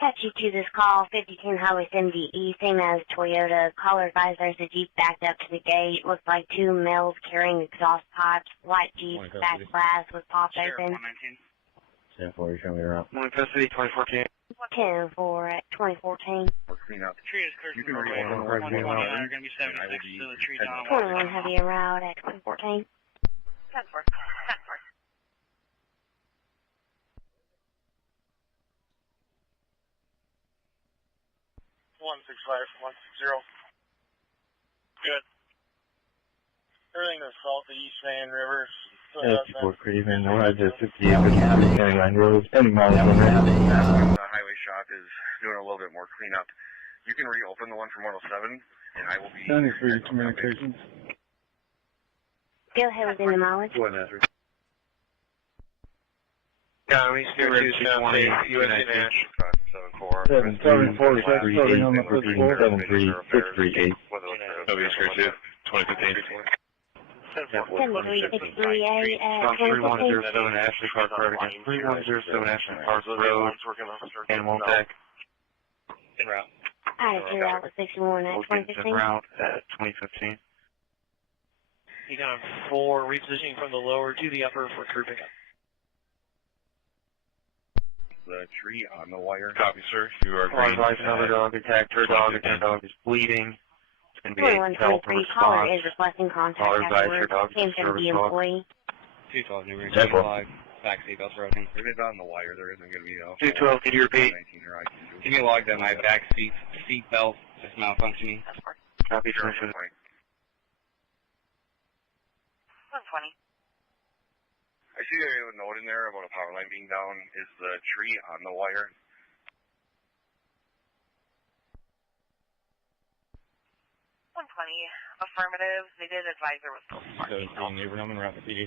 Catch you to this call, 52 Highway 70E, same as Toyota. Caller advised there's a Jeep backed up to the gate. Looks like two males carrying exhaust pipes. White Jeep, back glass was popped open. 10-4, you show me around. Morning custody, 2014. 10-4 at 2014. Clean up. The tree is clear You from can the read roadway. one right now. They're going to be 76 to the tree down. 21 heavy en route at 2014. 10-4. 10-4. 165-160. Good. Everything that's south of East Van Rivers. Yeah, people are pretty even. We're at 58, 59 road, 70 miles an hour. The highway shop is doing a little bit more cleanup. You can reopen the one from 107, and I will be... 93 communications. Go ahead within the mileage. Go ahead, Andrew. County, 220, USA Nash. 7-4, starting on the first floor. 7-3-6-3-8. WS2, 2015. 7368 at 2014. 3107 Ashley Park Road against 3107 Ashley Park Road, Animal Deck. En route. Attitude out with 61 at 2015. En route at 2015. You got 4 repositioning from the lower to the upper for crew pickup. The tree on the wire. Copy, sir. You are green. Another dog attacked. Her dog is bleeding. It's going to be a help 2123, response. caller is requesting contact Caller advised her afterwards. dog is Seems a to be service dog. employee. 212, New Ridge, 10-4. back seatbelts broken. If it's on the wire, there isn't going to be a... 212, could you repeat? 19 or I Can you log that my back seat belt is malfunctioning? Copy, Sure, 20. 120. I see a note in there about a power line being down. Is the tree on the wire? Affirmative. They did advise there was still some Neighborhood route to PD.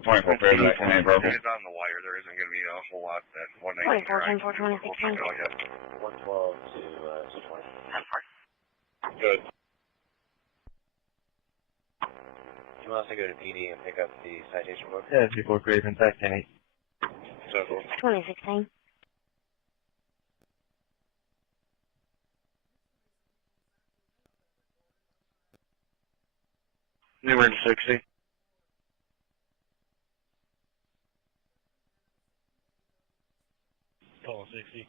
24, fair back, command broken. If it's on the wire, there isn't going to be a whole lot that 119 or I 24, 10, 4, 26, 10. 112 to 620. 10-4. Good. Do you want us to go to PD and pick up the citation book? Yeah, 24 Craven, back 10-8. So, 2016. New Ridge 60. Call 60.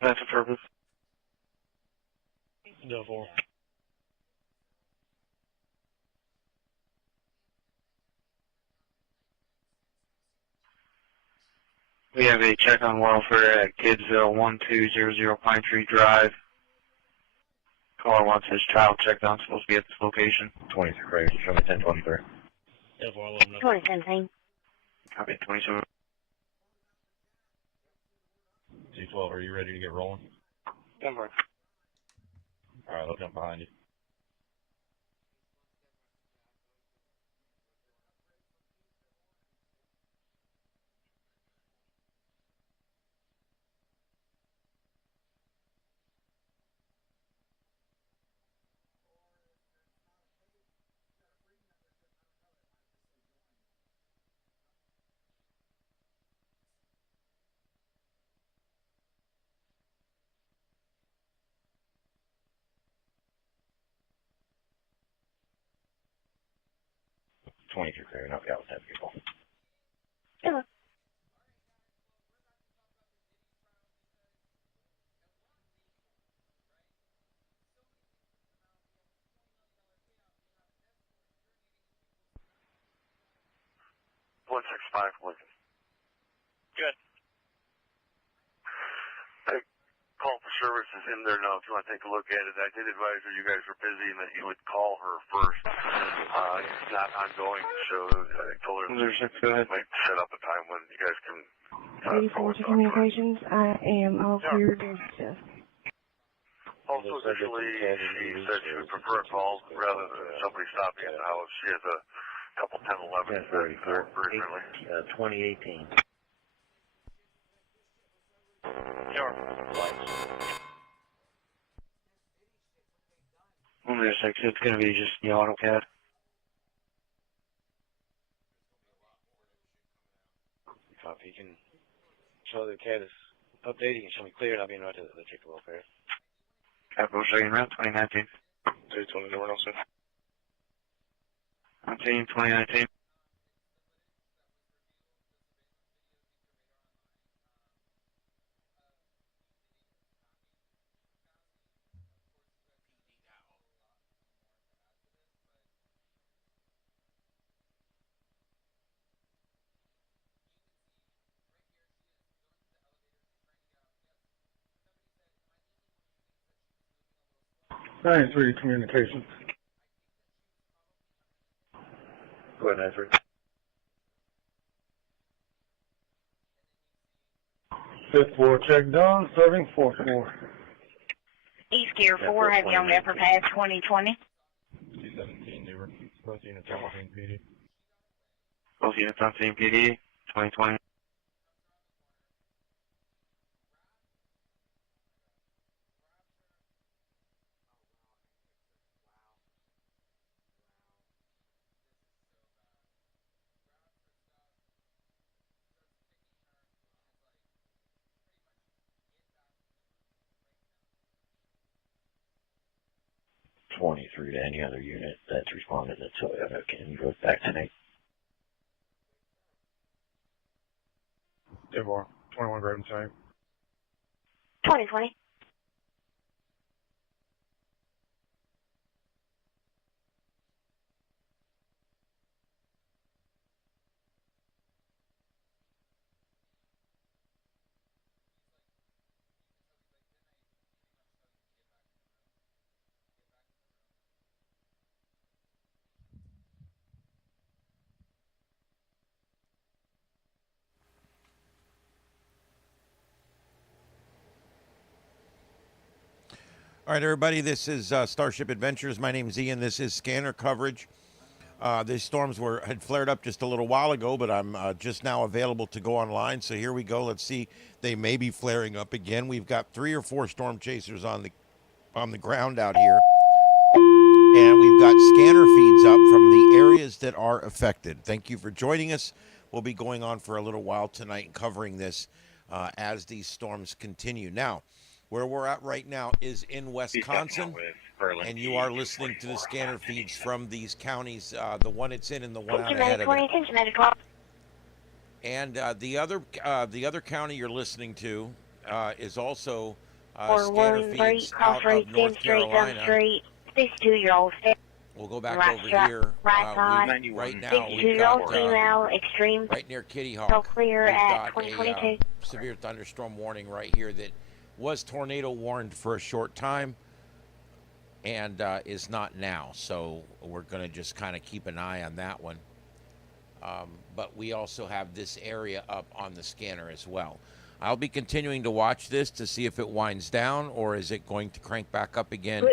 That's the purpose. No 4. We have a check on welfare at Kidsville 1200 Pine Tree Drive. Caller wants his child checked on, supposed to be at this location. 23 Craven, show me 10-23. 2017. Copy, 27. 212, are you ready to get rolling? Denver. Alright, I'll jump behind you. Craven, I'll be out with 10 people. Hello. Good. Hey, call for service is in there now if you want to take a look at it. I did advise her you guys were busy and that you would call her first. It's not ongoing, so I told her might set up a time when you guys can... 84 to communications. I am all clear to shift. Also, additionally, she said she would prefer a call rather than somebody stopping at the house. She has a couple 10-11s very frequently. 2018. Sure. Only a 6, it's going to be just the AutoCAD. can show the CAD is updated. You can show me clear, and I'll be in route to the electrical welfare. Capital showing route 2019. 320, anyone else, sir? 2019. Nine three communications. Go ahead, 9-3. Fifth floor check done, serving fourth floor. East Gear 4, have you on the upper pass 2020? 17, they were both units on same PD. Both units on same PD, 2020. .23 to any other unit that's responded to Toyota. Can you go back tonight? Deborah, 21 Graven Tank. 2020. All right, everybody, this is Starship Adventures. My name is Ian. This is scanner coverage. These storms had flared up just a little while ago, but I'm just now available to go online. So here we go. Let's see. They may be flaring up again. We've got 3 or 4 storm chasers on the ground out here. And we've got scanner feeds up from the areas that are affected. Thank you for joining us. We'll be going on for a little while tonight and covering this as these storms continue. Now, where we're at right now is in Wisconsin, and you are listening to the scanner feeds from these counties, the one it's in and the one out ahead of it. And the other county you're listening to is also scanner feeds out of North Carolina. 62-year-old. We'll go back over here. Right now, we've got female, extreme, right near Kitty Hawk. Clear at We've got a severe thunderstorm warning right here that was tornado warned for a short time and is not now. So we're going to just kind of keep an eye on that one. But we also have this area up on the scanner as well. I'll be continuing to watch this to see if it winds down or is it going to crank back up again.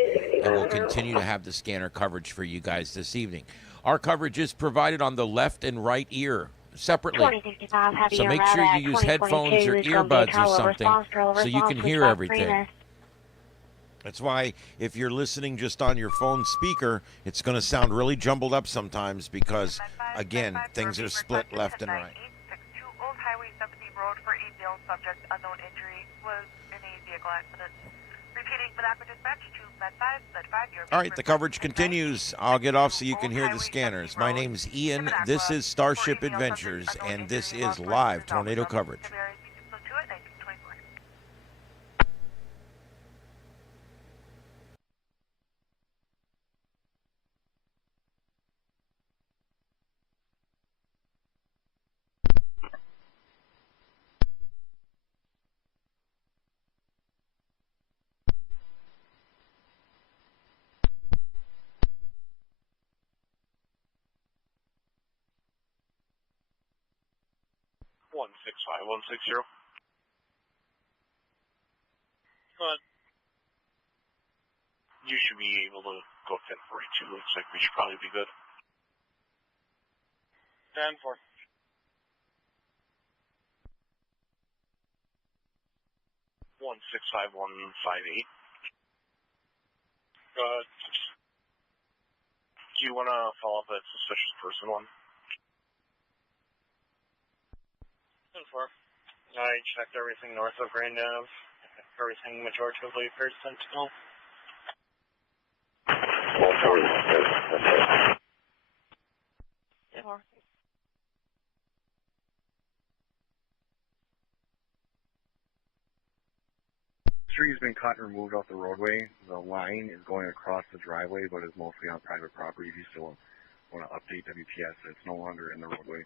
And we'll continue to have the scanner coverage for you guys this evening. Our coverage is provided on the left and right ear separately. So make sure you use headphones or earbuds or something so you can hear everything. That's why if you're listening just on your phone speaker, it's going to sound really jumbled up sometimes because, again, things are split left and right. 862 Old Highway 70 Road for a male subject, unknown injury, was in a vehicle accident. Repeating Monaco dispatch to Med 5, Med 5. All right, the coverage continues. I'll get off so you can hear the scanners. My name's Ian. This is Starship Adventures, and this is live tornado coverage. 165160. But you should be able to go 1042. Looks like we should probably be good. 10-4. One 65158. Do you want to follow up that suspicious person one? 10-4. I checked everything north of Grand Ave. Everything majoritively appears sentinel. Tree's been cut and removed off the roadway. The line is going across the driveway, but is mostly on private property. If you still want to update WPS, it's no longer in the roadway.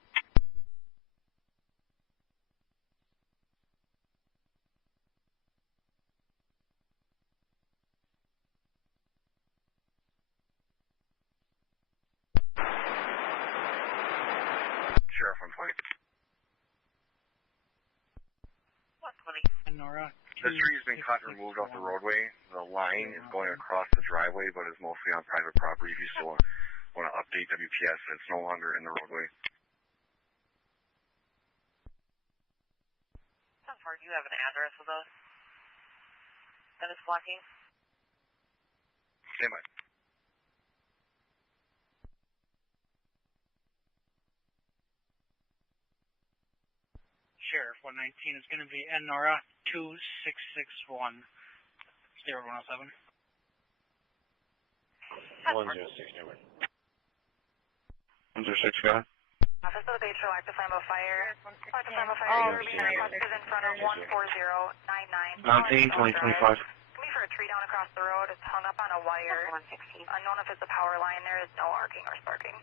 Sheriff on point. 120. Nora. The tree's been cut and removed off the roadway. The line is going across the driveway, but is mostly on private property. If you still want to update WPS, it's no longer in the roadway. Do you have an address with us that is blocking? Stand by. Sheriff 119 is going to be Nora 2661 0107. 106, number. 106, go ahead. Office of the Bay Trail, active flame of fire. Active flame of fire, is in front of 14099. 19, 2025. Can be for a tree down across the road. It's hung up on a wire. Unknown if it's a power line. There is no arcing or sparking.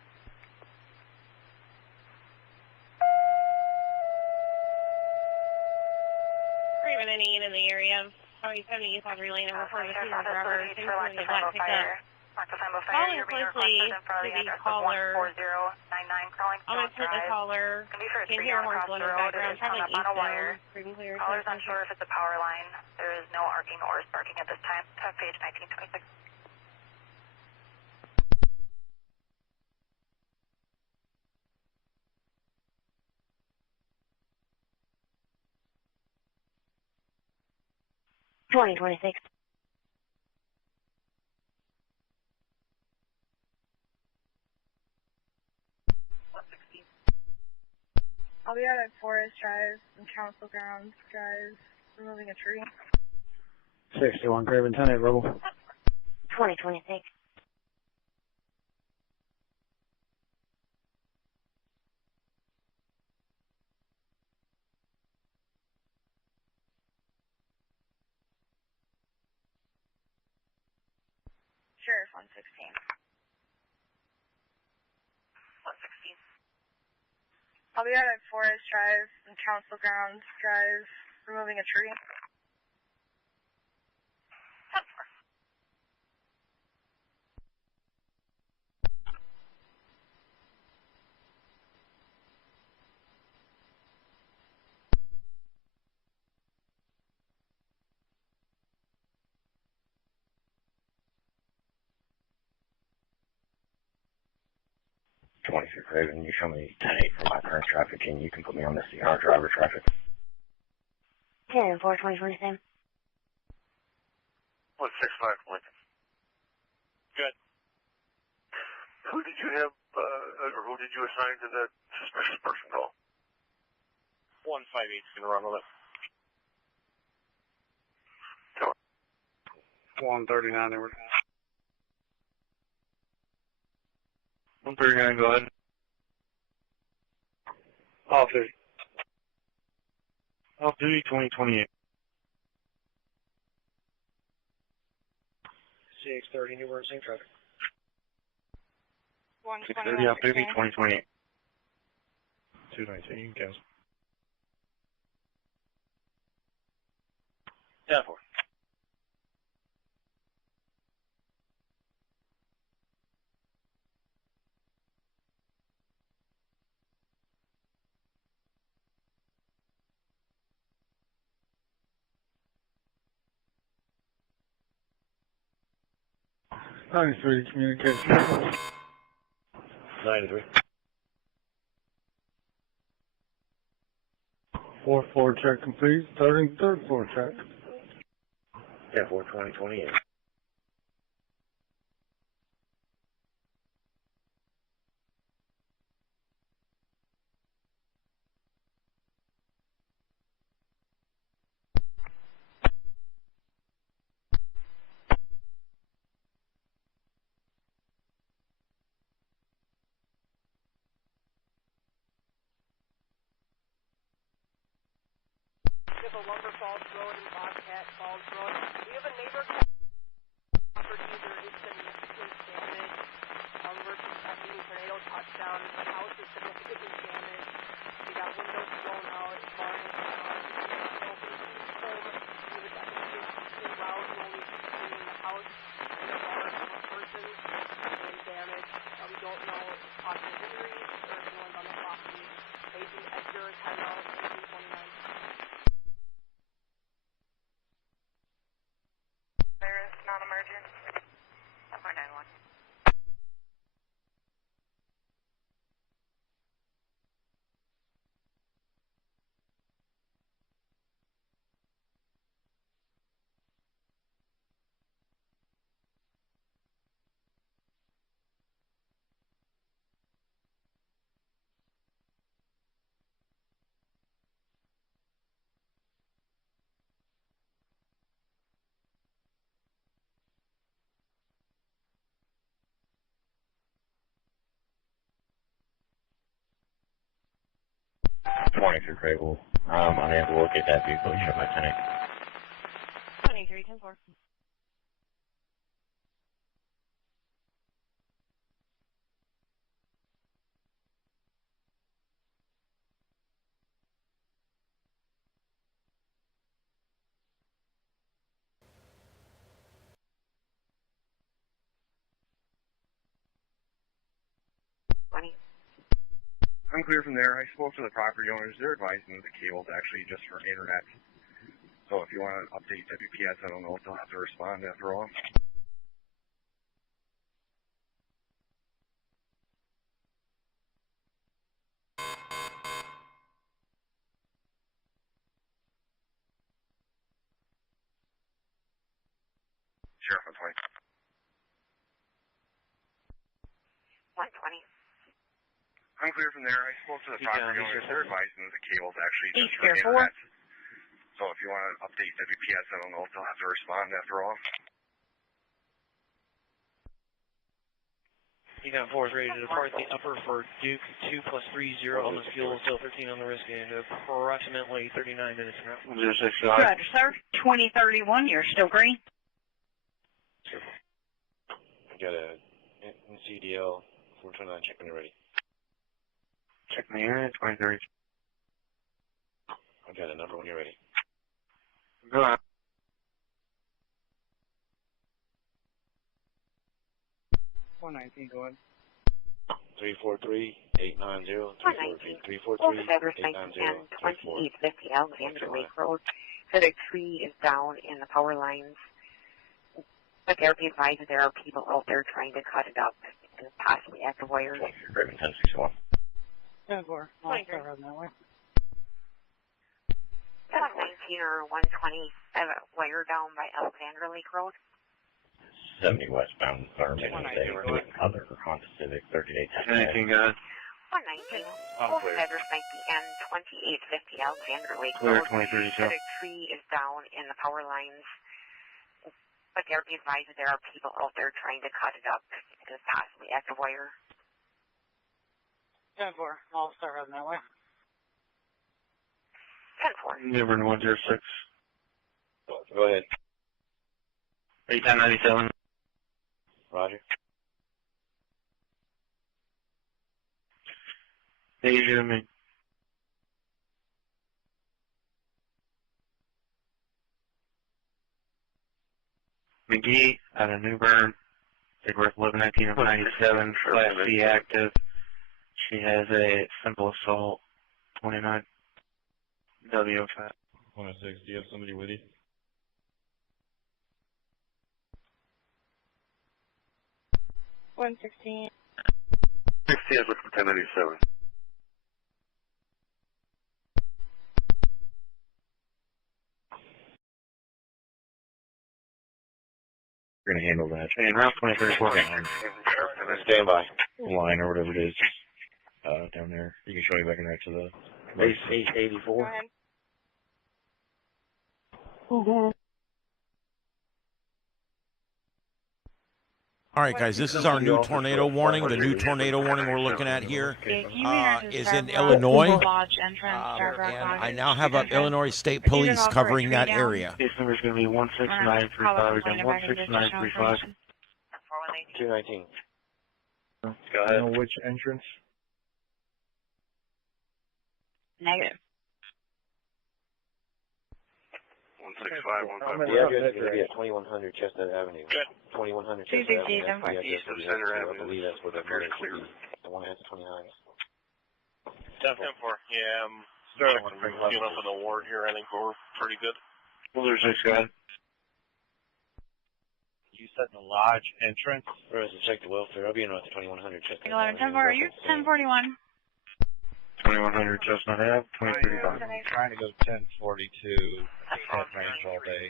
Raven and Ian in the area. Highway 70 East Audrey Lane, over 4 Machine Driver. Things are the black pickup. Calling closely to the caller. I'm going to put the caller. Can hear horns blowing in the background. Probably eastbound. Pretty clear. Caller's unsure if it's a power line. There is no arcing or sparking at this time. Top page 1926. $20.26. I'll be out at Forest Drive and Council Grounds Drive, removing a tree. 61, Craven 10-8, Rebel. 2026. Sheriff 116. 116. I'll be out at Forest Drive and Council Grounds Drive, removing a tree. Craven, you show me 10-8 for my current traffic, and you can put me on the CR driver traffic. 10-4, 2027. 165, Lincoln. Good. Who did you have, or who did you assign to that suspicious person call? 158 is going to run with it. 139, they were. 139, go ahead. Off duty. Off duty 2028. CX30, New Orleans, same traffic. 630, off duty 2028. 219, you can cancel. 10-4. Three communication. 93. 4-4 check complete. Starting third floor check. 10-4, 2028. also Lumber Falls Road and Bobcat Falls Road. We have a neighbor property. There is significant damage. We're expecting a tornado touchdown. The house is significantly damaged. We got windows blown out, barn is blown out. We would definitely be loud noise between the house and the barn of a person and damage. We don't know if possible injuries or if anyone's on the property. Agent Edgar, 10 out, 1929. There is non-emergent. 491. Morning through Crable. I'm unable to locate that vehicle. You show my tenant. 2310-4. I'm clear from there. I spoke to the property owners. They're advising that the cable's actually just for internet. So if you want to update WPS, I don't know if they'll have to respond after all. Sheriff on 20. 120. I'm clear from there. I spoke to the property owners. They're advising that the cable's actually just for East internet. So if you want to update WPS, I don't know if they'll have to respond after all. Econ 4 is ready to depart the upper for Duke 2+30 on the fuel, still 13 on the risk, and approximately 39 minutes from now. Roger, sir. 2031, you're still green. I got a CDL 429, check when you're ready. Check the unit, 2030. I got a number when you're ready. Go on. 119, go ahead. 343-890. 343-890. 2850 Alexander Lake Road. So the tree is down in the power lines. But they're being advised that there are people out there trying to cut it up and possibly at the wires. Raven 1061. 10-4. I'll start on that way. 119 or 120, I have a wire down by Alexander Lake Road. 70 westbound, Thurman, other Honda Civic, 38. 19, guys. 119. Both headers might be N2850 Alexander Lake Clear, Road. 23, So the tree is down in the power lines. But they're being advised that there are people out there trying to cut it up and possibly at the wire. 10-4. I'll start on that way. 10-4. Number 106. Go ahead. 897. Roger. Asia, McGee out of New Bern. Take worth 1119 of 97. Class C active. She has a simple assault. 29. W fat. 106. Do you have somebody with you? $116. 60 is with 1097. We're going to handle that. And round 2034. Stand by. Line or whatever it is. Down there. You can show me back in there to the base 884. All right, guys, this is our new tornado warning. The new tornado warning we're looking at here is in Illinois, and I now have up Illinois State Police covering that area. Case number is going to be 16935 again, 16935. 219. Go ahead. Know which entrance? Negative. 165, 154. The address is going to be at 2100 Chestnut Avenue. Good. 2100 Chestnut Avenue. That's the address East of of the Center I Avenue. believe that's where the Appears murder clear. should be. The one at the 29. 10-4. Yeah, I'm starting to get up in the ward here. I think we're pretty good. Well, there's 6 guys. You said the lodge entrance? Or is it check the welfare? I'll be in at the 2100 Chestnut 11, Avenue. 10-4, are you 1041? 2100 Chestnut Ave, 2035. I'm trying to go 1042 head range all day.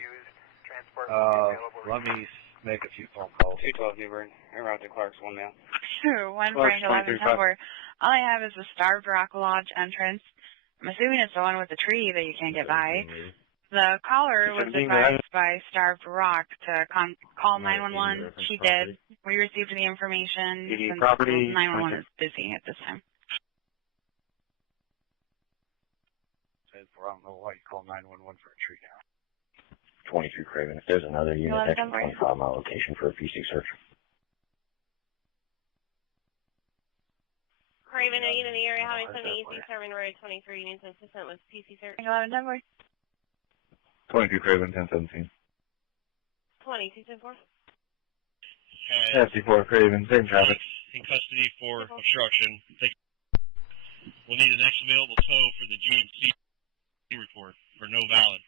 Let me make a few phone calls. 212 Newburgh, around to Clark's 1 now. Sure, 1 Frank 11, 10-4. All I have is the Starved Rock Lodge entrance. I'm assuming it's the one with the tree that you can't get by. The caller was advised by Starved Rock to call 911. She did. We received the information. Since 911 is busy at this time. I don't know why you call 911 for a tree down. 23 Craven. If there's another unit that can file my location for a PC search. Craven, a unit in the area, Highway 70 East, Serving Road 23, needs assistant with PC search. 11, 10-4. 22 Craven, 1017. 22-4. FC4 Craven, same traffic. In custody for obstruction. We'll need the next available tow for the GMC report, for no valid.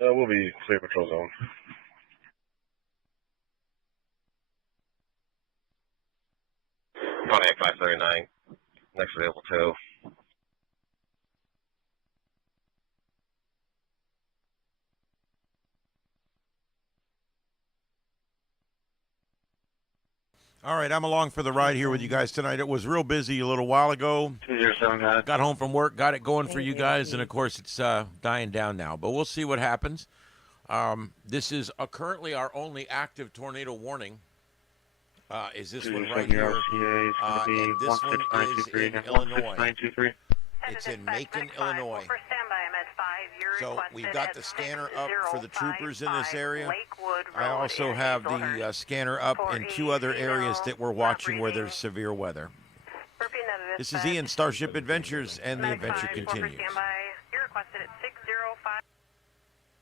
We'll be clear patrol zone. Pontiac 539. Next available tow. All right, I'm along for the ride here with you guys tonight. It was real busy a little while ago. 207 guys. Got home from work, got it going for you guys, and of course it's dying down now. But we'll see what happens. This is currently our only active tornado warning. Is this one right here? And this one is in Illinois. It's in Macon, Illinois. So we've got the scanner up for the troopers in this area. I also have the scanner up in 2 other areas that we're watching where there's severe weather. This is Ian, Starship Adventures, and the adventure continues.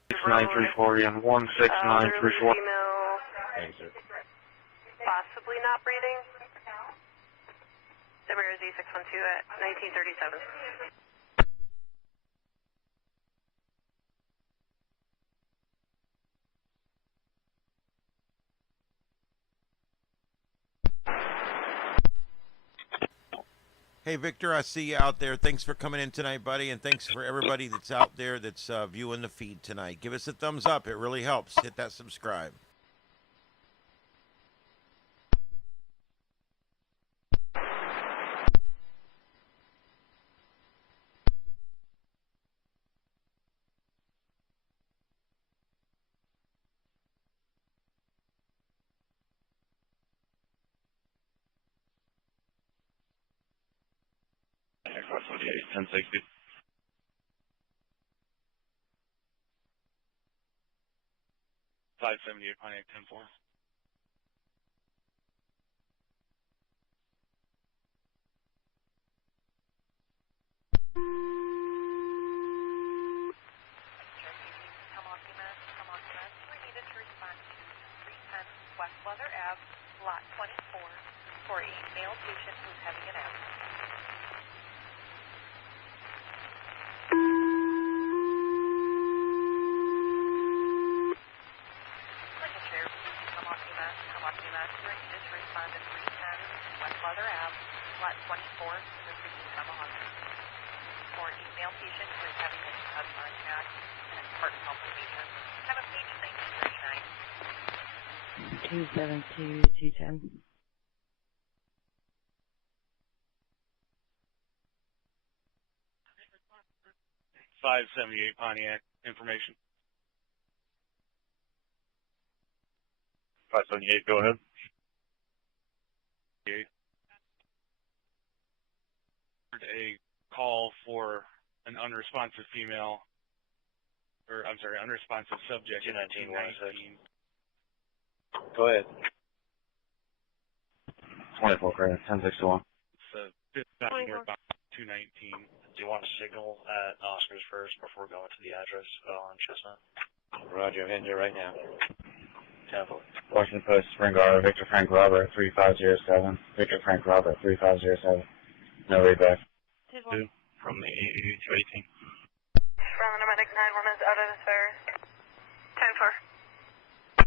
6934 and 16934. Possibly not breathing. Severe Z612 at 1937. Hey, Victor, I see you out there. Thanks for coming in tonight, buddy, and thanks for everybody that's out there that's viewing the feed tonight. Give us a thumbs up. It really helps. Hit that subscribe. Aircraft 48, 1060. .578 Pontiac 10-4. We needed to respond to 310 West Leather Ave, Lot 24, for a male patient who's having an abscess. Respond to 310 West Leather Ave, Lot 24, in the Freaking Tomahawk. For a male patient who is having an asthma attack and heart palpitation, kind of maybe 1939. 272 210. 578 Pontiac, information. 578, go ahead. A call for an unresponsive female, or I'm sorry, unresponsive subject. 219. Go ahead. 24, correct. 1061. So, fifth back here about 219. Do you want a signal at Oscars first before going to the address on Chestnut? Roger, I'm heading here right now. 10-4. Washington Post, Spring Garber, Victor Frank Robert, 3507. Victor Frank Robert, 3507. No readback. 2 from the 218. From the medic 9-1 is out of the fare. 10-4.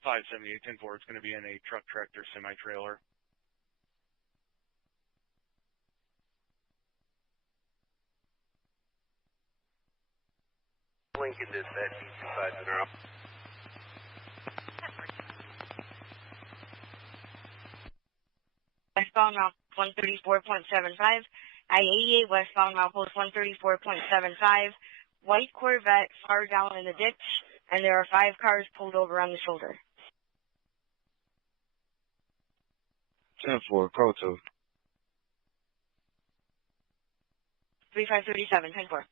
578, 10-4. It's going to be in a truck, tractor, semi-trailer. Lincoln dispatch, 250. Westbound route 134.75, I-88 westbound route post 134.75, white Corvette far down in the ditch, and there are 5 cars pulled over on the shoulder. 10-4, Pro 2. 3537, 10-4.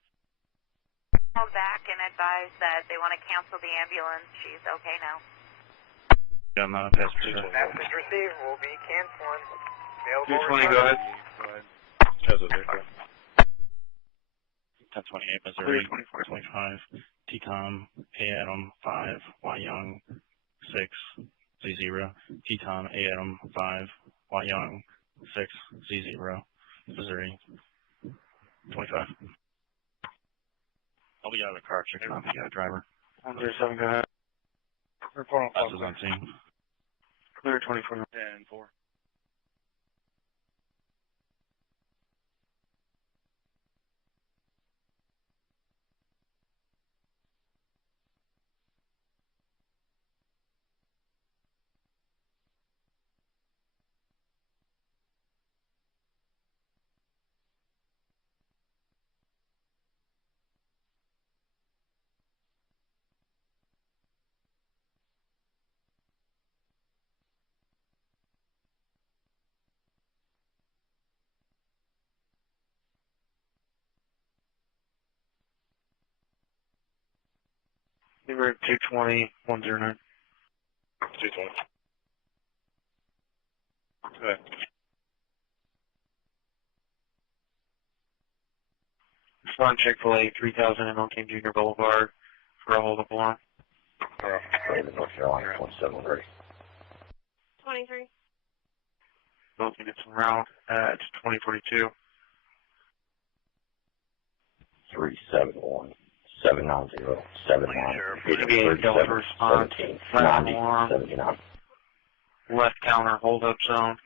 Called back and advised that they want to cancel the ambulance. She's okay now. Yeah, I'm not a passenger. Message received. Will be canceling. 220, go ahead. 1028, Missouri, 2425, T-Tom, A. Adam, 5, Y. Young, 6, Z0, T-Tom, A. Adam, 5, Y. Young, 6, Z0, Missouri, 25. I'll be out of the car, checking out the driver. 107, go ahead. This is on scene. Clear 24. 10-4. Number 220, 109. 220. Go ahead. Respond Chick-fil-A, 3000 and Milwaukee Junior Boulevard for a hold-up alarm. North Carolina, 173. 23. Both units en route at 2042. 371. 790, 79, 79. Left counter, hold up zone.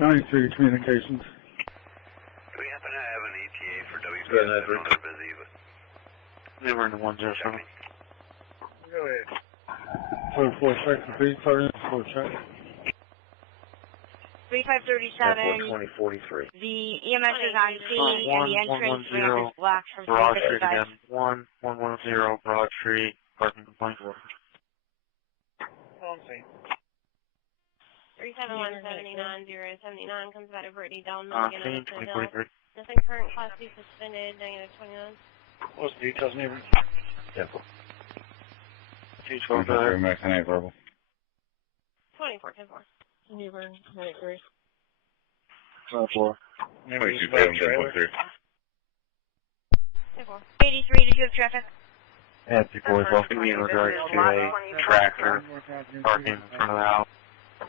93 communications. Do we happen to have an ETA for WPS? I know they're busy, but... They were in the 107. Go ahead. 4 check complete, 4 check. 3537. 2043. The EMS is on scene and the entrance ramp is blocked from Broad Street 355. again. 1110 Broad Street, parking complaint. On scene. 371-79-079 comes out of Brittany Down On Milligan. scene, 2043. Nothing current, class B suspended, -29. What's the details, neighbor? Simple. 212, go ahead. American 8 verbal. 24, 10-4. Neighbor, 93. 24. 22,7.3. 10-4. 83, did you have traffic? Yeah, 240 is welcome in regards to a tractor parking in front of the house.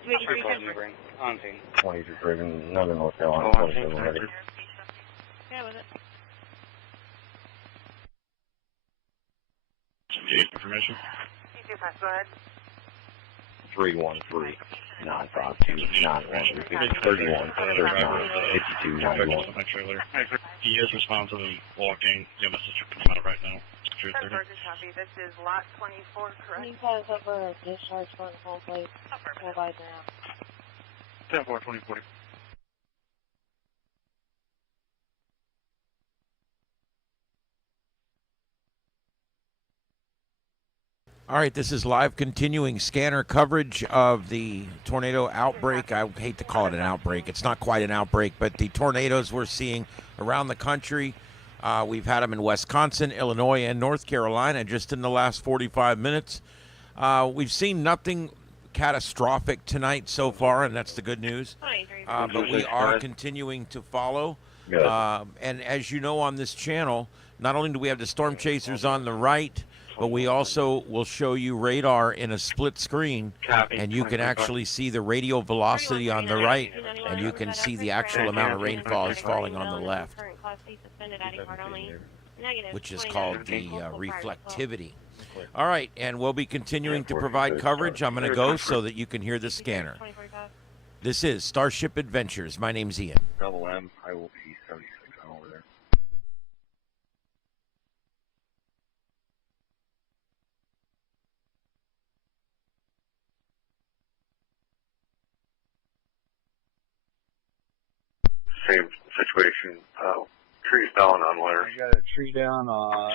283, 10-4. On scene. 23 driven, Northern North Carolina, Oh, on scene, 27 ready. Yeah, was it? Information. Go ahead. 313 952 91 31 39 52 91. My trailer. He is responsive and walking. Yeah, message coming out right now. 10-4, good copy. This is lot 24, correct? Can you tell us over a discharge for the whole place? Provide now. 10-4, 2040. All right, this is live continuing scanner coverage of the tornado outbreak. I hate to call it an outbreak. It's not quite an outbreak, but the tornadoes we're seeing around the country. We've had them in Wisconsin, Illinois, and North Carolina just in the last 45 minutes. We've seen nothing catastrophic tonight so far, and that's the good news. But we are continuing to follow. And as you know on this channel, not only do we have the storm chasers on the right, but we also will show you radar in a split screen, and you can actually see the radial velocity on the right, and you can see the actual amount of rainfall is falling on the left, which is called the reflectivity. All right, and we'll be continuing to provide coverage. I'm going to go so that you can hear the scanner. This is Starship Adventures. My name's Ian. Double M, I will be 76 on over there. Same situation. Trees down on wire. I got a tree down on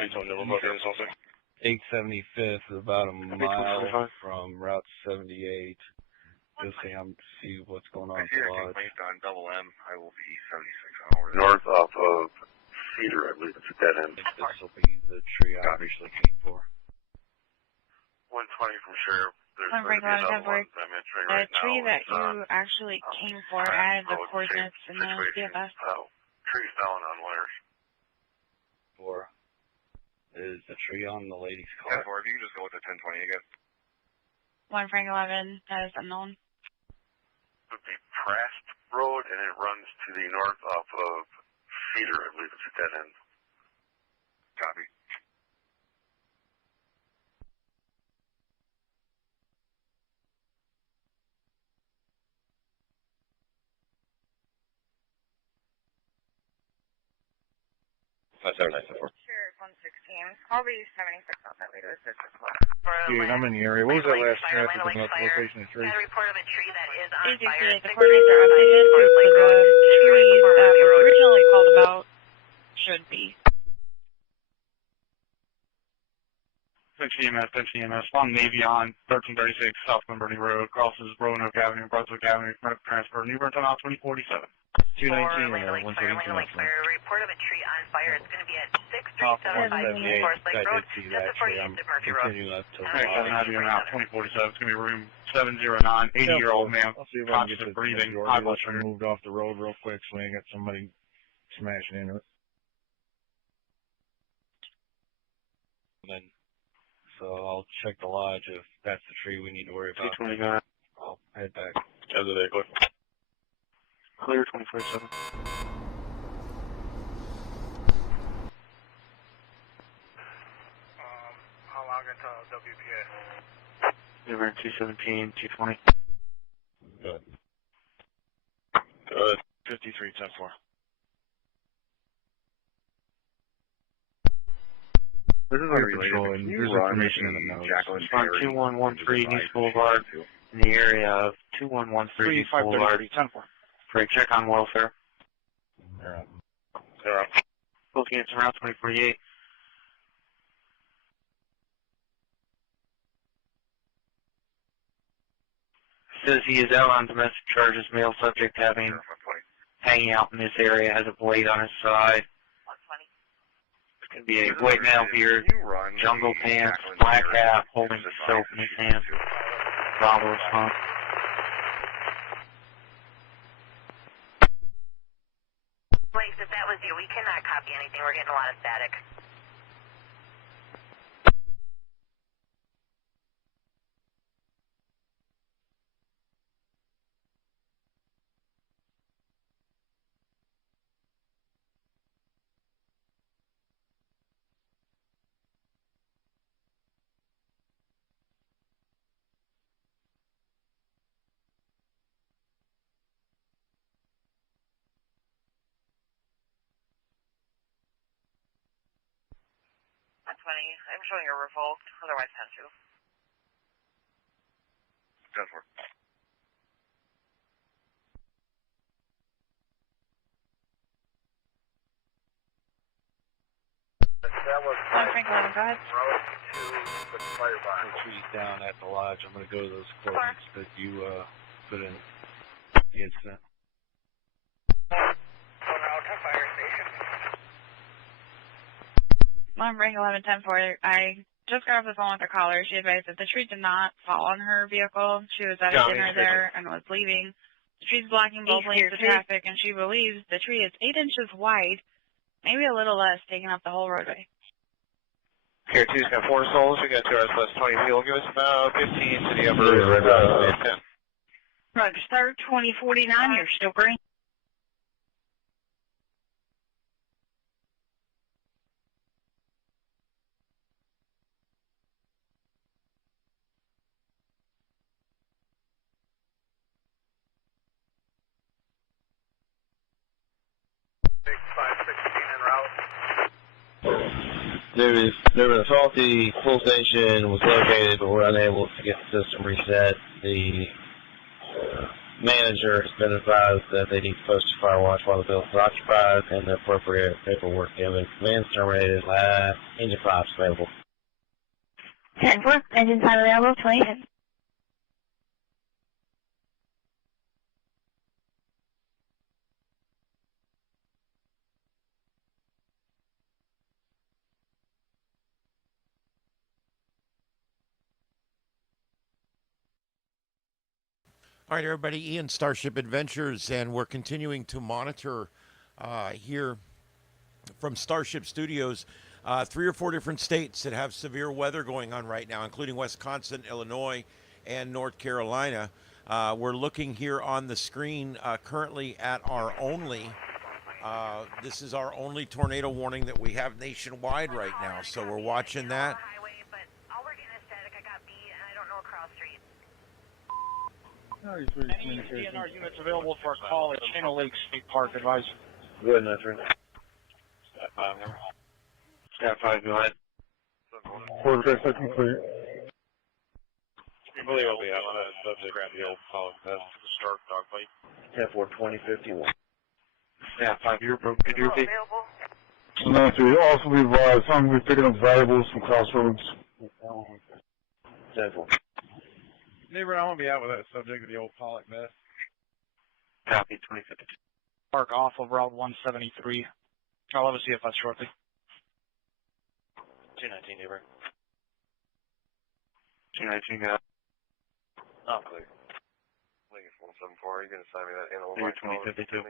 875th, about a mile from Route 78. Just see what's going on. On double M, I will be 76 on over there. North off of Cedar, I believe it's a dead end. This will be the tree I obviously came for. 120 from Sheriff. There's One break going to be line, another one I'm entering right the tree now. that you actually came for added the coordinates in the DFS. Trees down on wires. 4 is the tree on the lady's car. 10-4, if you can just go with the 1020 again. 1 Frank 11, that is unknown. It would be Prast Road, and it runs to the north off of Cedar, I believe it's a dead end. Copy. Sheriff 116. I'll be 76 on that later. This is what. Dude, I'm in the area. What was that last traffic about the location of the tree? report of a tree that is on As you fire. see, the coordinates are updated to the tree that was originally called about should be. Attention EMS, on Navy on 1336 South Cumberland Road, crosses Roanoke Avenue, Brunswick Avenue, transfer New Bern Tunnel 2047. 219 Report of a tree on fire. It's going to be at 6375 Forest Lake Road, just before you hit Murphy Road. Route 2047. It's going to be room 709, 80-year-old man, constant breathing, high blood sugar. Moved off the road real quick so we ain't got somebody smashing into it. So I'll check the lodge if that's the tree we need to worry about. 229. I'll head back. Clear 24/7. How long until WPA? New Bern 217, 220. Good. 53, 10-4. This is under control, and there's information in the notes. On 2113 East Boulevard, in the area of 2113 East Boulevard. For a check on welfare. They're up. Looking at Route 2048. Says he is out on domestic charges. Male subject hanging out in this area, has a blade on his side. It's going to be a white male beard, jungle pants, black hat, holding soap in his hand. Bravo response. Blakes, if that was you, we cannot copy anything. We're getting a lot of static. I'm showing a revoked, otherwise 10-2. 10-4. That was Frank 11, go ahead. route to the firebox. Trees down at the lodge. I'm going to go to those coordinates that you put in the incident. En route to fire station. I'm Frank 11-10-4. I just got off the phone with the caller. She advised that the tree did not fall on her vehicle. She was at a dinner there and was leaving. The tree's blocking both lanes of traffic, and she believes the tree is 8 inches wide, maybe a little less, taking up the whole roadway. Care 2's got 4 souls. We got 2 hours plus 20 fuel. Give us about 15 to the upper 10. Roger, sir, 2049, you're still green. There was a faulty pull station was located, but we're unable to get the system reset. The manager has been advised that they need to post a fire watch while the building is occupied and the appropriate paperwork given. Command's terminated. Engine 5 is available. 10-4, engine 5 available, 27. All right, everybody, Ian, Starship Adventures, and we're continuing to monitor here from Starship Studios 3 or 4 different states that have severe weather going on right now, including Wisconsin, Illinois, and North Carolina. We're looking here on the screen currently at our only, this is our only tornado warning that we have nationwide right now, so we're watching that. Any DNR units available for a call at Channel Lake State Park, advise. Go ahead, Matthew. Staff 5, go ahead. Quarter second clear. I believe I'll be out on that subject at the old college test to the start dogfight. 10-4, 2051. Staff 5, you're broken. Could you repeat? Matthew, also be advised, I'm going to be picking up valuables from Crossroads. 10-4. Neighbor, I'm going to be out with that subject of the old Pollock mess. Copy, 2052. Park off of Route 173. I'll have a CFS shortly. 219, neighbor. 219, got it. Oh, clear. Lincoln 174, are you going to sign me that NOI? 2052.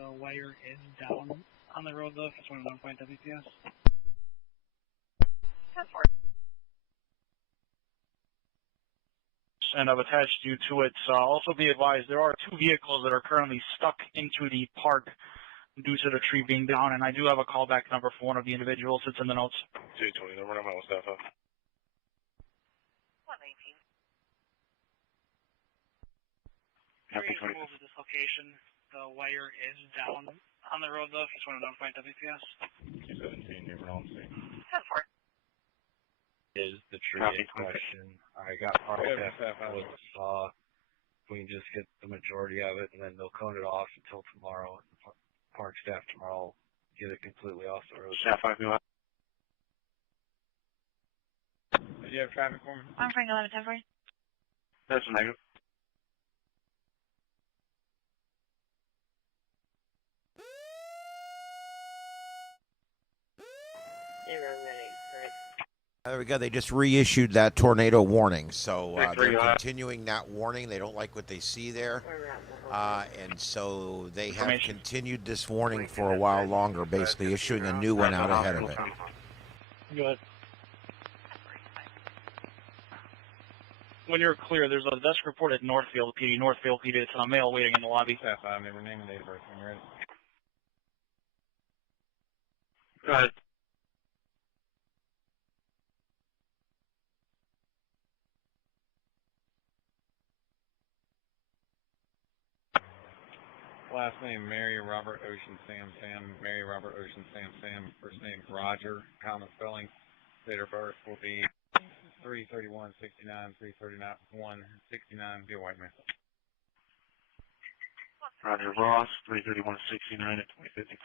The wire is down on the road though, for 21 WPS. And I've attached you to it. So also be advised, there are 2 vehicles that are currently stuck into the park due to the tree being down, and I do have a callback number for one of the individuals. It's in the notes. 220, number, I'm out with staff up. 119. Copy, 20. Over this location. The wire is down on the road though, for 21 WPS. 217, neighbor, on scene. 10-4. Is the tree in question. I got part of that with the saw. We can just get the majority of it, and then they'll cone it off until tomorrow. Park staff tomorrow will get it completely off the road. Staff 5, go ahead. Do you have traffic for me? I'm Frank 11-10-4. That's a negative. There we go. They just reissued that tornado warning, so they're 3-3, continuing that warning. They don't like what they see there, and so they have continued this warning for a while longer, basically issuing a new one out ahead of it. Go ahead. When you're clear, there's a desk report at Northfield PD. Northfield PD, it's a male waiting in the lobby. Staff 5, neighbor, name and date of birth when you're ready. Go ahead. Last name Mary Robert Ocean Sam. Mary Robert Ocean Sam. First name Roger. Common spelling. Date of birth will be 3/31/69. 3/31/69. Be a white man. Roger Ross, 3/31/69 at 2050.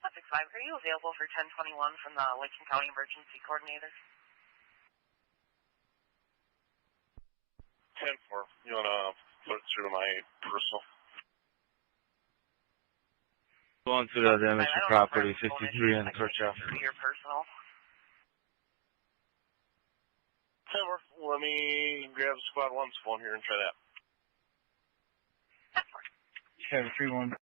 Subject 5, are you available for 1021 from the Licking County Emergency Coordinator? 10-4. You want to put it through to my personal? Going to the damage to property, 53 in Kirchhoff. Your personal. 10-4. Let me grab squad 1's phone here and try that. 731.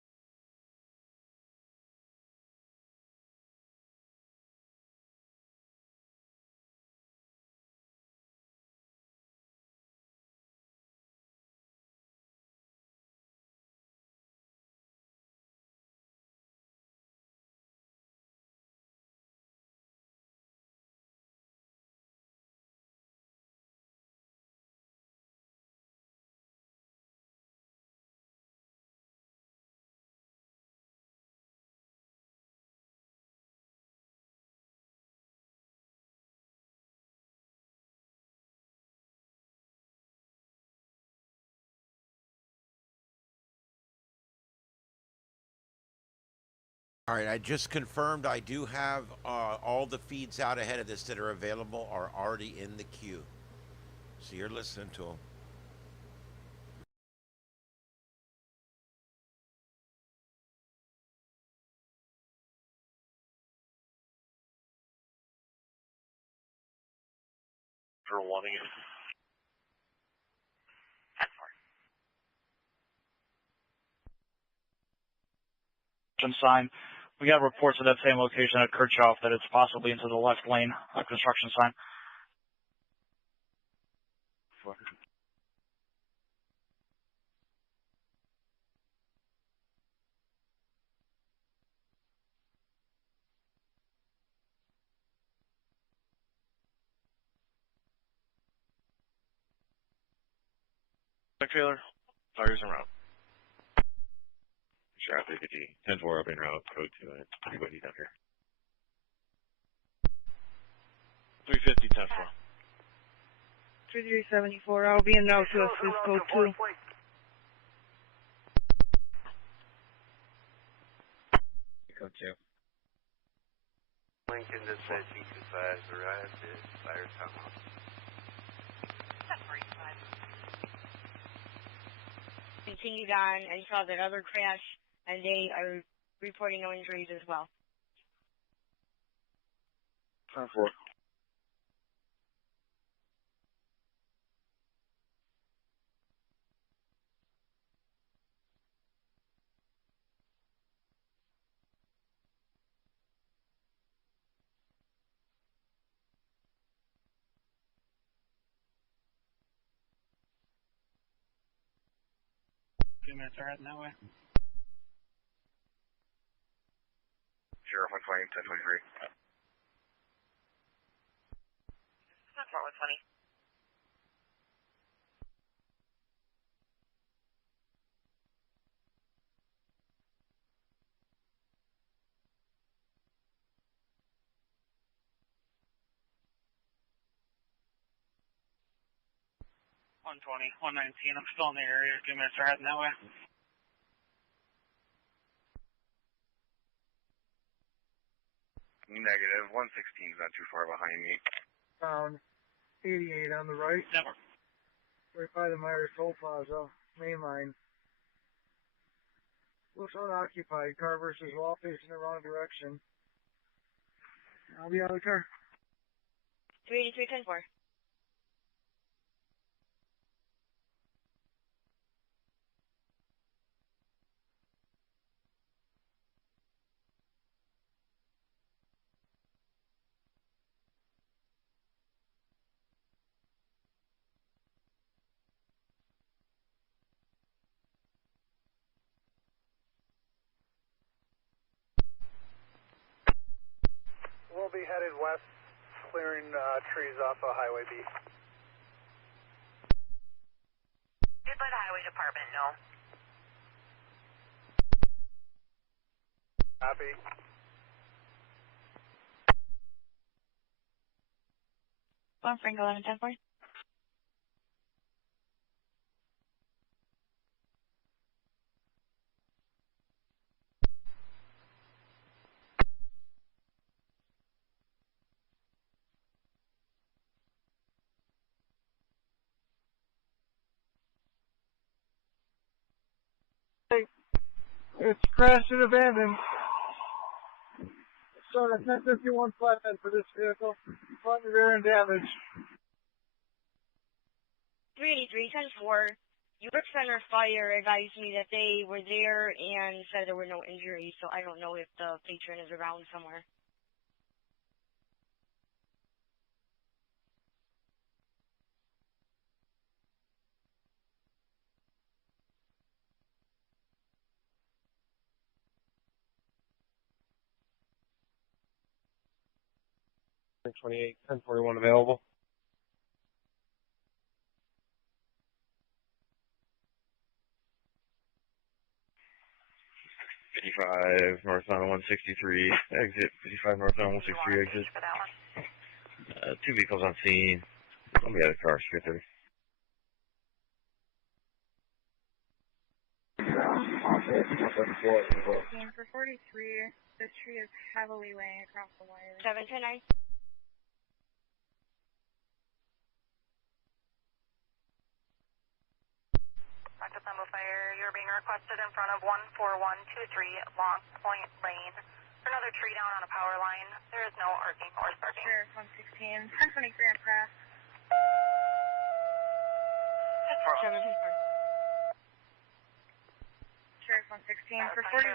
All right, I just confirmed I do have all the feeds out ahead of this that are available are already in the queue. So you're listening to them. For wanting it. 10-4. Sign. We got reports of that same location at Kirchhoff that it's possibly into the left lane, a construction sign. Taylor, fires en route. Sheriff APD, 10-4 up en route, code 2, anybody down here? 350, 10-4. 3374, I'll be in route to assist code 2. Code 2. Lincoln just said C25 arrived at Fire Townhouse. 10-45. Continued on and saw that other crash, and they are reporting no injuries as well. 10-4. Minutes are heading that way. Sheriff 120, 1023. 120. $120, 119. I'm still in the area. 2 minutes are heading that way. Negative. 116 is not too far behind me. Found 88 on the right. Never. Right by the Myers Toll Plaza, main line. Looks unoccupied. Car versus wall facing the wrong direction. I'll be out of the car. 383, 10-4. We'll be headed west, clearing trees off of Highway B. Did by the highway department, no. Copy. One Frank 1110 It's crashed and abandoned. So that's 1051 flatbed for this vehicle. Front and rear end damage. 383-10-4. York Center Fire advised me that they were there and said there were no injuries, so I don't know if the patron is around somewhere. .28, 1041 available. .55 northbound 163 exit. 55 northbound 163 exit. Two vehicles on scene. Let me out of car. Straight there. For 43, this tree is heavily laying across the wire. 729. December Fire, you're being requested in front of 14123 Long Point Lane. For another tree down on a power line. There is no arcing or sparking. Sheriff 116, 1023 on crash. 724. Sheriff 116, for 43,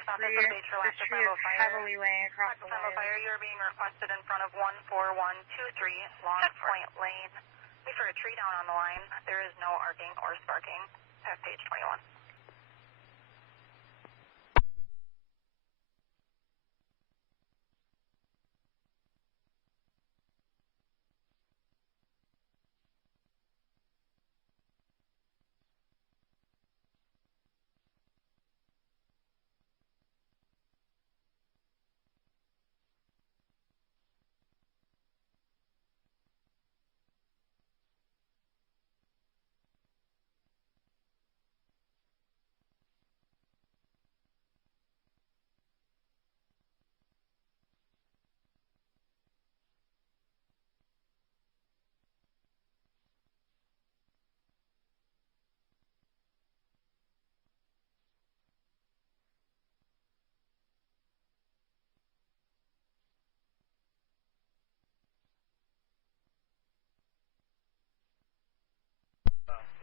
this tree is heavily laying across the December wire. Fire, you're being requested in front of 14123 Long Point Lane. Wait for a tree down on the line. There is no arcing or sparking. At page 21.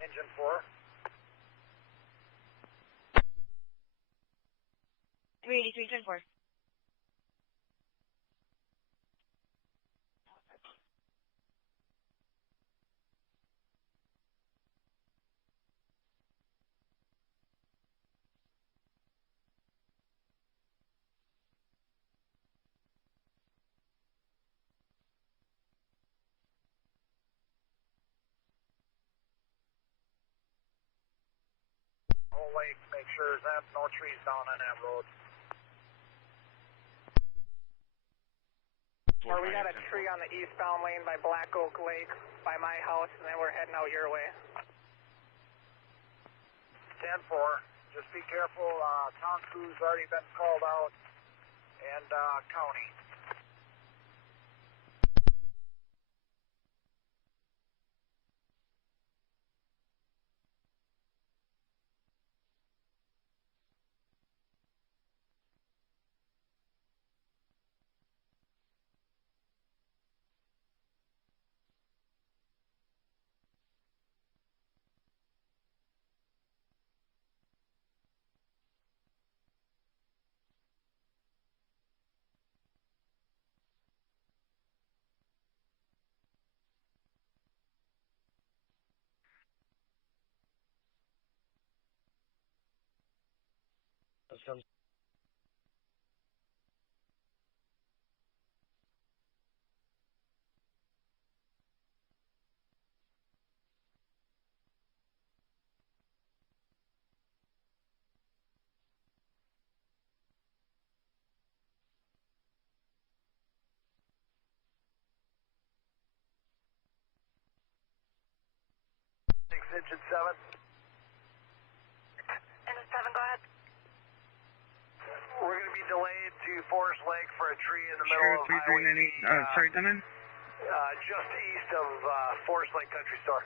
Engine 4. 383-10-4. Whole lake, make sure there's no trees down on that road. Or we got a tree on the eastbound lane by Black Oak Lake by my house, and then we're heading out your way. 10-4. Just be careful. Town crew's already been called out, and county. engine 7. Engine 7, go ahead. We're going to be delayed to Forest Lake for a tree in the middle of Highway. Sorry, come in. Just east of Forest Lake Country Store.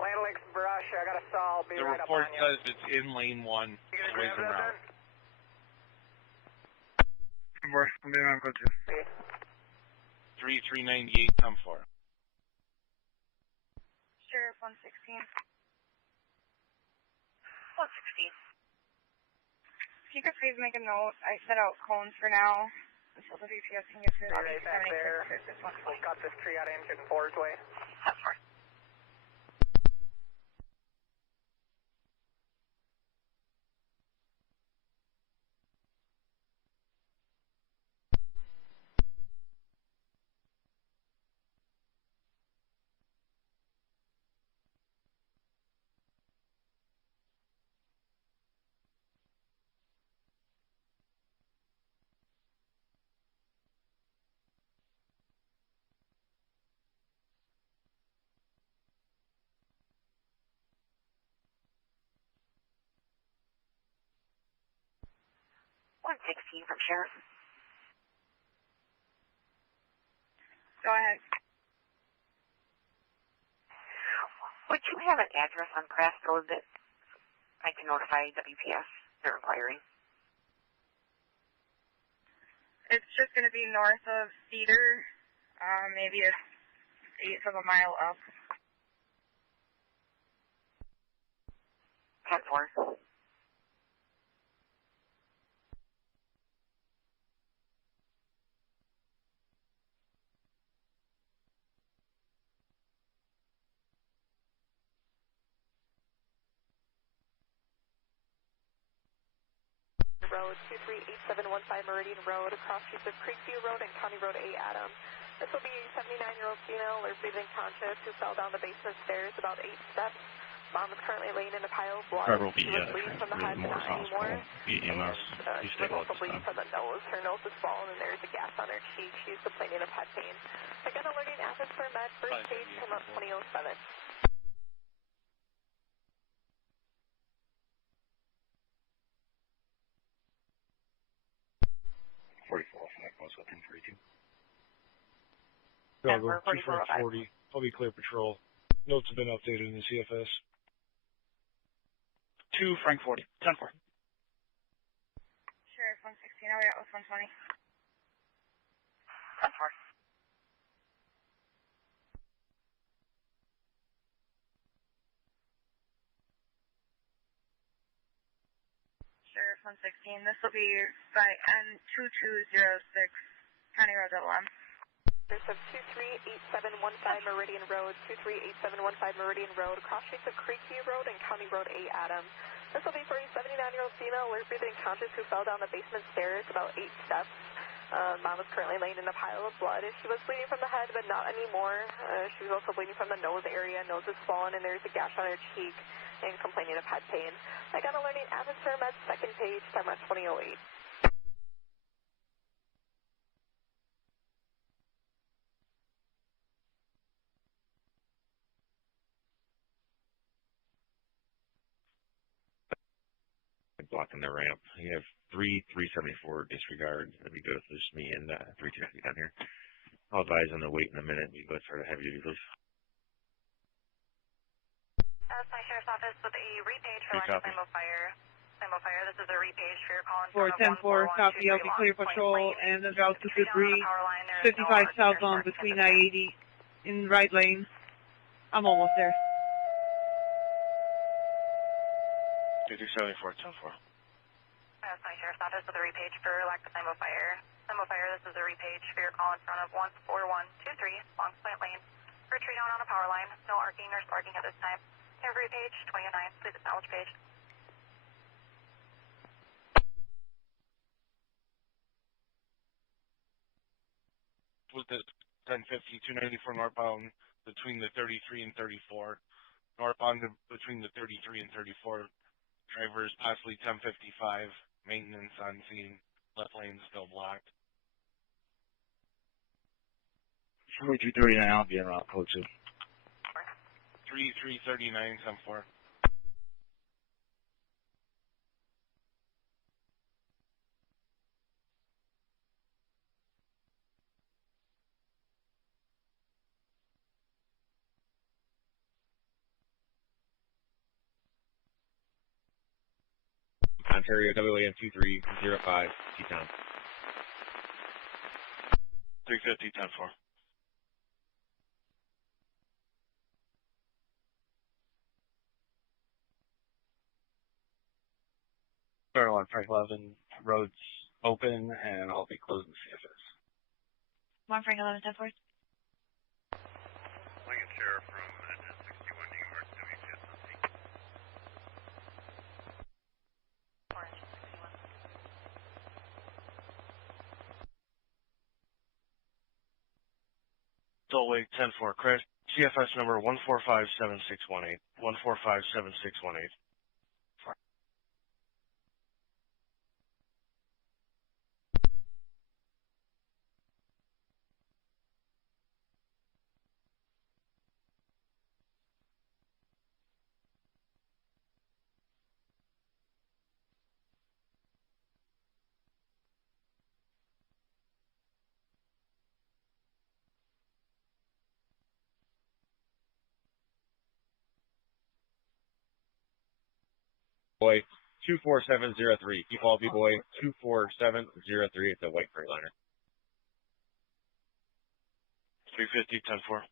Land Lake's brush. I got a saw. I'll be The right up report on you. says it's in lane 1. You gonna Away grab from that route. I'm being on code 2. 3398, 10-4. Sheriff 116. 116. If you could please make a note, I set out cones for now, until the VPS can get to the Right back there. We'll cut this tree out of engine 4's way. 10-4. From Sheriff. Go ahead. Would you have an address on Craft Road that I can notify WPS they're inquiring? It's just going to be north of Cedar, maybe an eighth of a mile up. 10-4. Road 238715 Meridian Road, across streets of Creekview Road and County Road A, Adam. This will be a 79-year-old female, or breathing conscious, who fell down the basement stairs about 8 steps. Mom is currently laying in a pile of blood. Trevor will be She was bleeding from the head, but not anymore. EMS. He's She was stable at also this bleeding time. from the nose. Her nose is swollen and there's a gas on her cheek. She's complaining of head pain. Again, alerting Athens for med. First stage, come up 2007. 44, 5 within 32. Chicago, 2 Frank 40. I'll be clear patrol. Notes have been updated in the CFS. 2 Frank 40. 10-4. Sheriff 116, I'll be out with 120. 10-4. Sheriff 116, this will be by N2206, County Road LM. There's of 238715 Meridian Road, 238715 Meridian Road, across streets of Creekview Road and County Road A, Adam. This will be for a 79-year-old female, alert breathing conscious, who fell down the basement stairs about 8 steps. Mom is currently laying in a pile of blood. She was bleeding from the head, but not anymore. She was also bleeding from the nose area. Nose is swollen, and there's a gash on her cheek, and complaining of head pain. I got alerting Athens for med, second page, time at 2008. Blocking the ramp. You have 374 disregard. That'd be good if there's me and 350 down here. I'll advise on the wait in a minute. You go start a heavy duty loose. That's my Sheriff's Office with a repage for lack of ammo fire. Ammo fire, this is a repage for your call in front of 410-4, copy, I'll be clear patrol and the route to debris, 55 southbound between I-80 in right lane. I'm almost there. 274, 10-4. That's my Sheriff's Office with a repage for lack of ammo fire. Ammo fire, this is a repage for your call in front of 14123 Long Point Lane. For a tree down on a power line, no arcing or sparking at this time. Every page 29, please acknowledge page. With the 1050, 294 northbound between the 33 and 34. Northbound between the 33 and 34. Drivers possibly 1055. Maintenance on scene. Left lane still blocked. 4239, I'll be en route, code 2. 3339, 10-4. Ontario WAM 2305, T-Town. 350, 10-4. Startle on Frank 11, roads open, and I'll be closing CFS. 1 Frank 11, 10-4. Lincoln Sheriff from Engine 61 New York, WPSLC. Dolway 10-4, crash. CFS number 1457618. 1457618. Boy 24703. Keep all B-Boy 24703. It's a white Freightliner. 350, 10-4.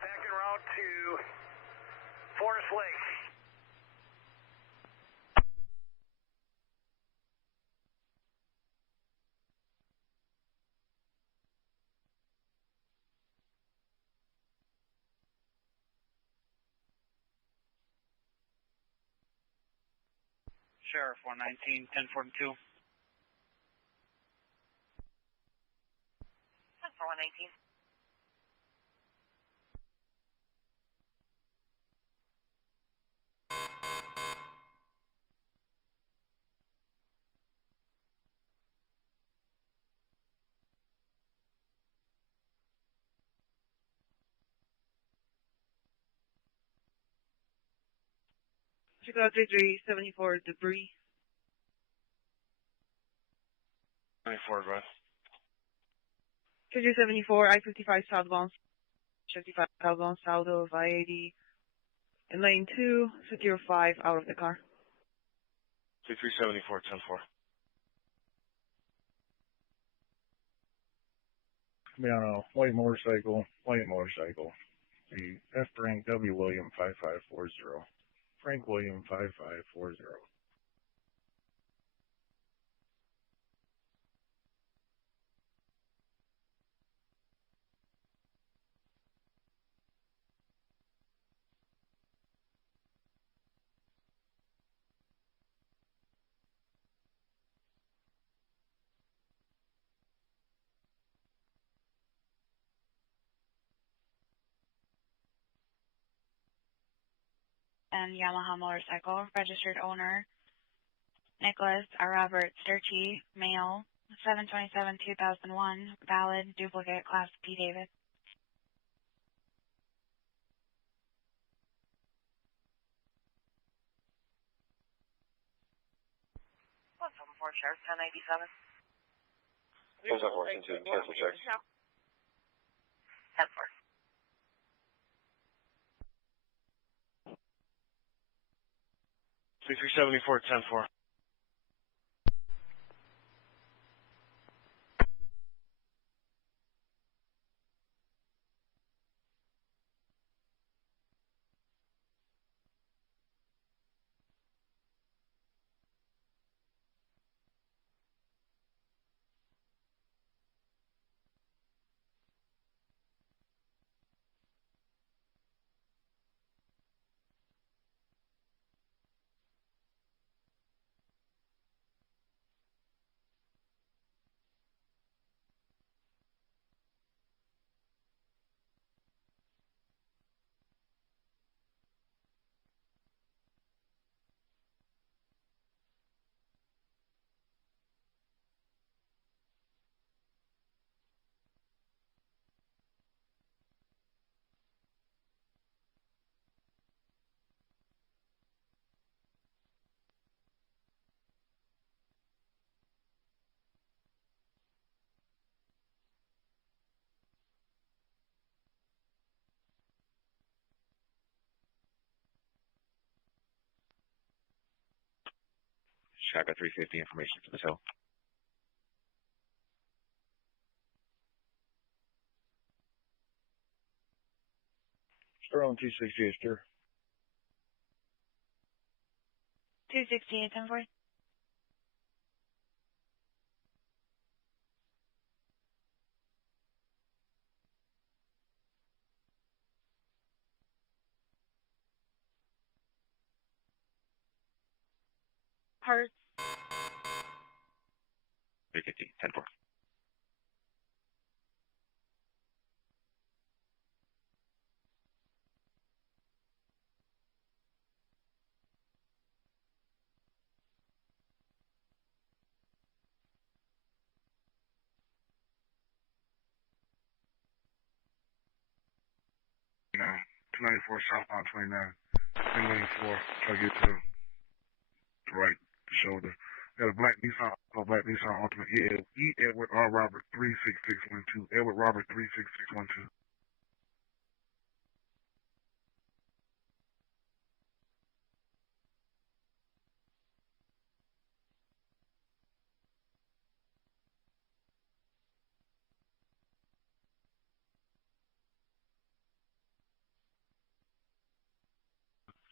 Back en route to Forest Lake. Sheriff 119, 1042. 10-4, 119. Chicago 3374, debris. 24, go ahead. 3374, I-55 southbound, 55 southbound, south of I-80, in lane 2, secure 5, out of the car. 2374, 10-4. Be on a white motorcycle. The F rank W William 5540. Frank William 5540. And Yamaha motorcycle, registered owner, Nicholas R. Robert Sturkey, male, 7/27/2001, valid, duplicate, class P. David. 174, Sheriff 1087. 174, cancel check. 10-4. 2374, 10-4. Chicago 350, information from the hill. Stir on 268, stir. 268, 10-4. Heart. 350, 10-4. No, 294 southbound 29. 1094, try to get to the right shoulder. Got a black Nissan Ultimate E. Edward R. Robert 36612. Edward Robert 36612.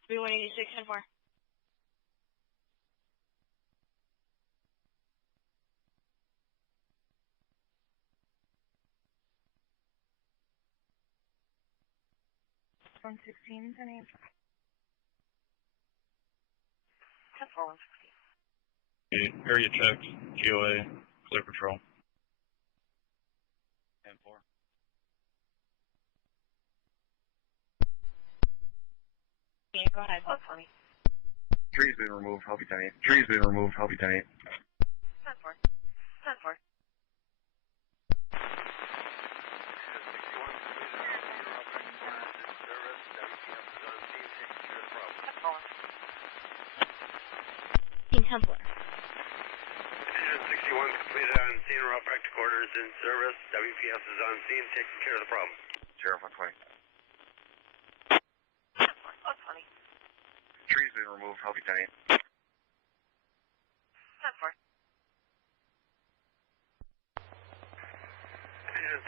B186, 10-4. From 16, 10-8. 116. Area checked, GOA, clear patrol. 10-4. Yeah, go ahead. Oh, 20. Tree's been removed, help you 10-8. Tree's been removed, help you 10-8. 10-4. 10-4. Templar. 61 completed on scene, route back to quarters in service. WPS is on scene, taking care of the problem. Sheriff on 20. 20. Tree's been removed, help you 10-8. 10-4.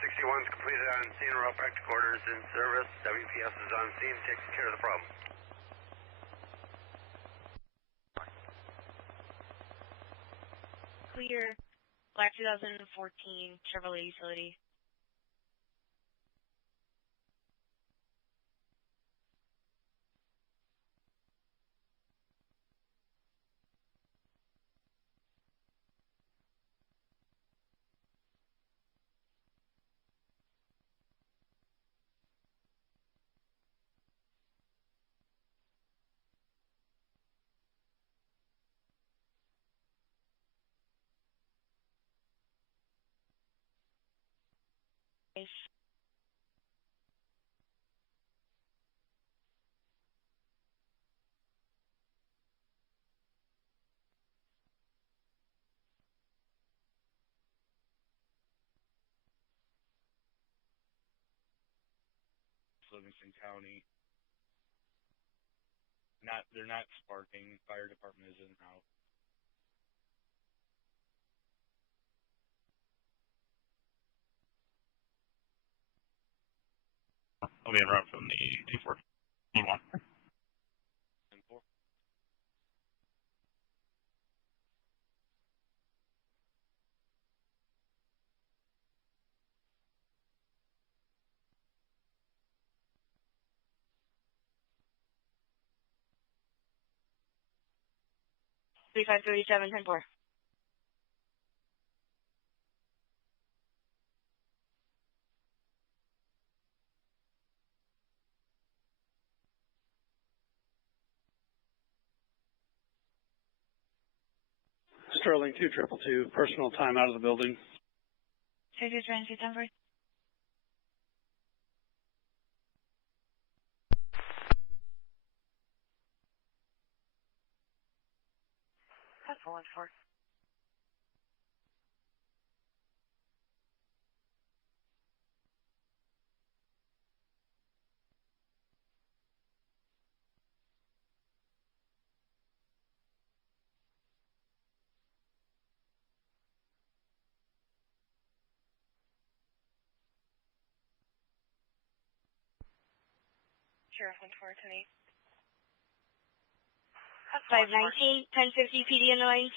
61 completed on scene, route back to quarters in service. WPS is on scene, taking care of the problem. Clear. Black 2014 Chevrolet Utility. Livingston County. They're not sparking. Fire department is in house. I'll be en route from the T4. E1. 10-4. 3537, 10-4. Sterling 2222, personal time out of the building. 2220, 10-4. That's 1-4. Sheriff 1-4, 10-8. 519, 1050 PD in the lanes.